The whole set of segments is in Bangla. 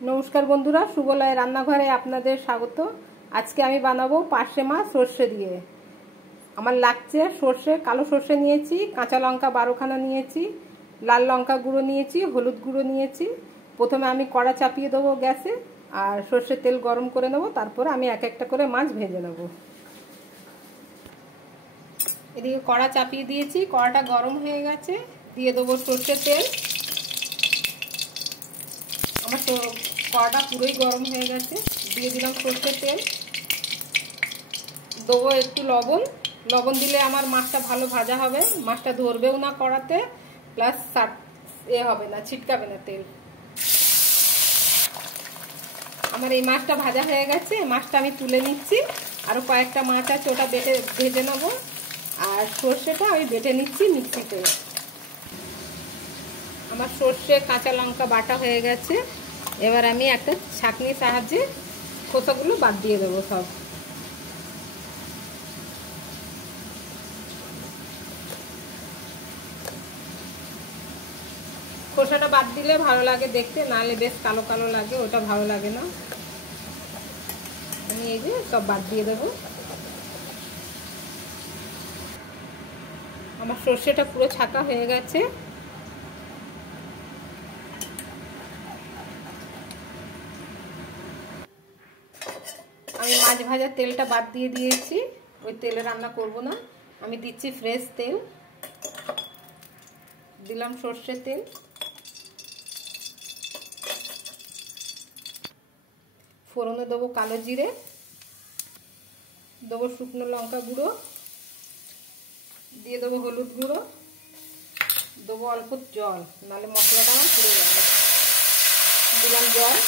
নমস্কার বন্ধুরা, সুবলয় রান্নাঘরে আপনাদের স্বাগত। আজকে আমি বানাবো পার্শে মাছ সর্ষে দিয়ে। আমার লাগছে সর্ষে, কালো সর্ষে নিয়েছি, কাঁচা লঙ্কা 12খানা নিয়েছি, লাল লঙ্কা গুঁড়ো নিয়েছি, হলুদ গুঁড়ো নিয়েছি। প্রথমে আমি কড়া চাপিয়ে দেবো গ্যাসে, আর সর্ষের তেল গরম করে নেবো। তারপরে আমি এক একটা করে মাছ ভেজে নেব। এদিকে কড়া চাপিয়ে দিয়েছি, কড়াটা গরম হয়ে গেছে। দিয়ে দেবো সর্ষের তেল। আমার তো কড়াটা পুরোই গরম হয়ে গেছে। দিয়ে দিলাম সর্ষের তেল। দেবো একটু লবণ। লবণ দিলে আমার মাছটা ভালো ভাজা হবে, মাছটা ধরবেও না কড়াতে, প্লাস হবে না, ছিটকাবে না তেল। আমার এই মাছটা ভাজা হয়ে গেছে, মাছটা আমি তুলে নিচ্ছি। আরও কয়েকটা মাছ আছে, ওটা ভেজে নেবো। আর সর্ষেটা আমি বেটে নিচ্ছি মিক্সিতে। আমার সর্ষে কাঁচা লঙ্কা বাটা হয়ে গেছে। এবার আমি একটা ছাঁকনির সাহায্যে খোসাগুলো বাদ দিয়ে দেবো সব। খোসাটা বাদ দিলে ভালো লাগে দেখতে, নাহলে বেশ কালো কালো লাগে, ওটা ভালো লাগে না। আমি এই যে সব বাদ দিয়ে দেবো। আমার সর্ষেটা পুরো ছাকা হয়ে গেছে। আমি মাছ ভাজার তেলটা বাদ দিয়ে দিয়েছি, ওই তেলে রান্না করব না। আমি দিচ্ছি ফ্রেশ তেল। দিলাম সর্ষের তেল। ফোড়নে দেবো কালো জিরে, দেবো শুকনো লঙ্কা গুঁড়ো, দিয়ে দেবো হলুদ গুঁড়ো, দেবো অল্প জল, নাহলে মশলাটা আমার পুড়ে যাবে। দিলাম জল।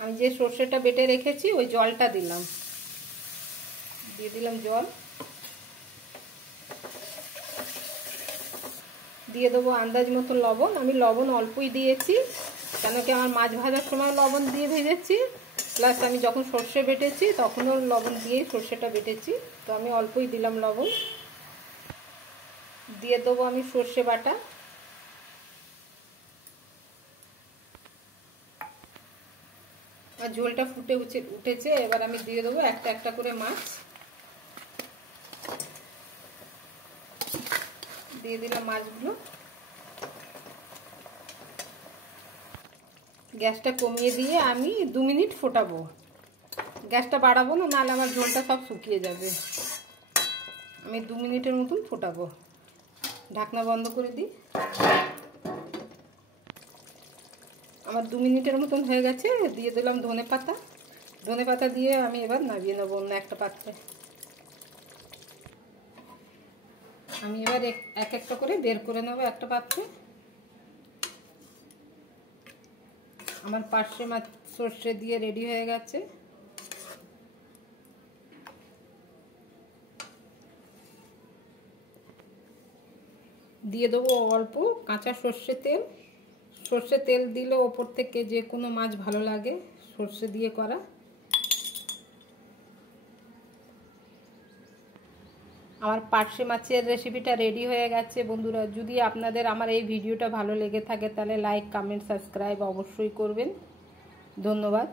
আমি যে সর্ষেটা বেটে রেখেছি ওই জলটা দিলাম, দিয়ে দিলাম জল। দিয়ে দেবো আন্দাজ মতো লবণ। আমি লবণ অল্পই দিয়েছি, কেন কি আমার মাছ ভাজার সময় লবণ দিয়ে ভেজেছি, প্লাস আমি যখন সর্ষে বেটেছি তখনও লবণ দিয়েই সর্ষেটা বেটেছি, তো আমি অল্পই দিলাম লবণ। দিয়ে দেবো আমি সর্ষে বাটা। আর ঝোলটা ফুটে উঠেছে। এবার আমি দিয়ে দেবো একটা একটা করে মাছ। দিয়ে দিলাম মাছগুলো। গ্যাসটা কমিয়ে দিয়ে আমি 2 মিনিট ফোটাবো। গ্যাসটা বাড়াবো না, নাহলে আমার ঝোলটা সব শুকিয়ে যাবে। আমি 2 মিনিটের মতন ফোটাবো। ঢাকনা বন্ধ করে দিই। আমার 2 মিনিটের মতন হয়ে গেছে। দিয়ে দিলাম ধনে পাতা। ধনে পাতা দিয়ে আমি এবার নামিয়ে নেবো অন্য একটা পাত্রে। আমি এবার এক একটা করে বের করে নেবো একটা পাত্রে। আমার পার্শে মাছ সর্ষে দিয়ে রেডি হয়ে গেছে। দিয়ে দেবো অল্প কাঁচা সর্ষে তেল। সর্ষে তেল দিলে ওপর থেকে যে কোনো মাছ ভালো লাগে, সর্ষে দিয়ে করা। আমার পার্শে মাছের রেসিপিটা রেডি হয়ে গেছে বন্ধুরা। যদি আপনাদের আমার এই ভিডিওটা ভালো লেগে থাকে তাহলে লাইক, কমেন্ট, সাবস্ক্রাইব অবশ্যই করবেন। ধন্যবাদ।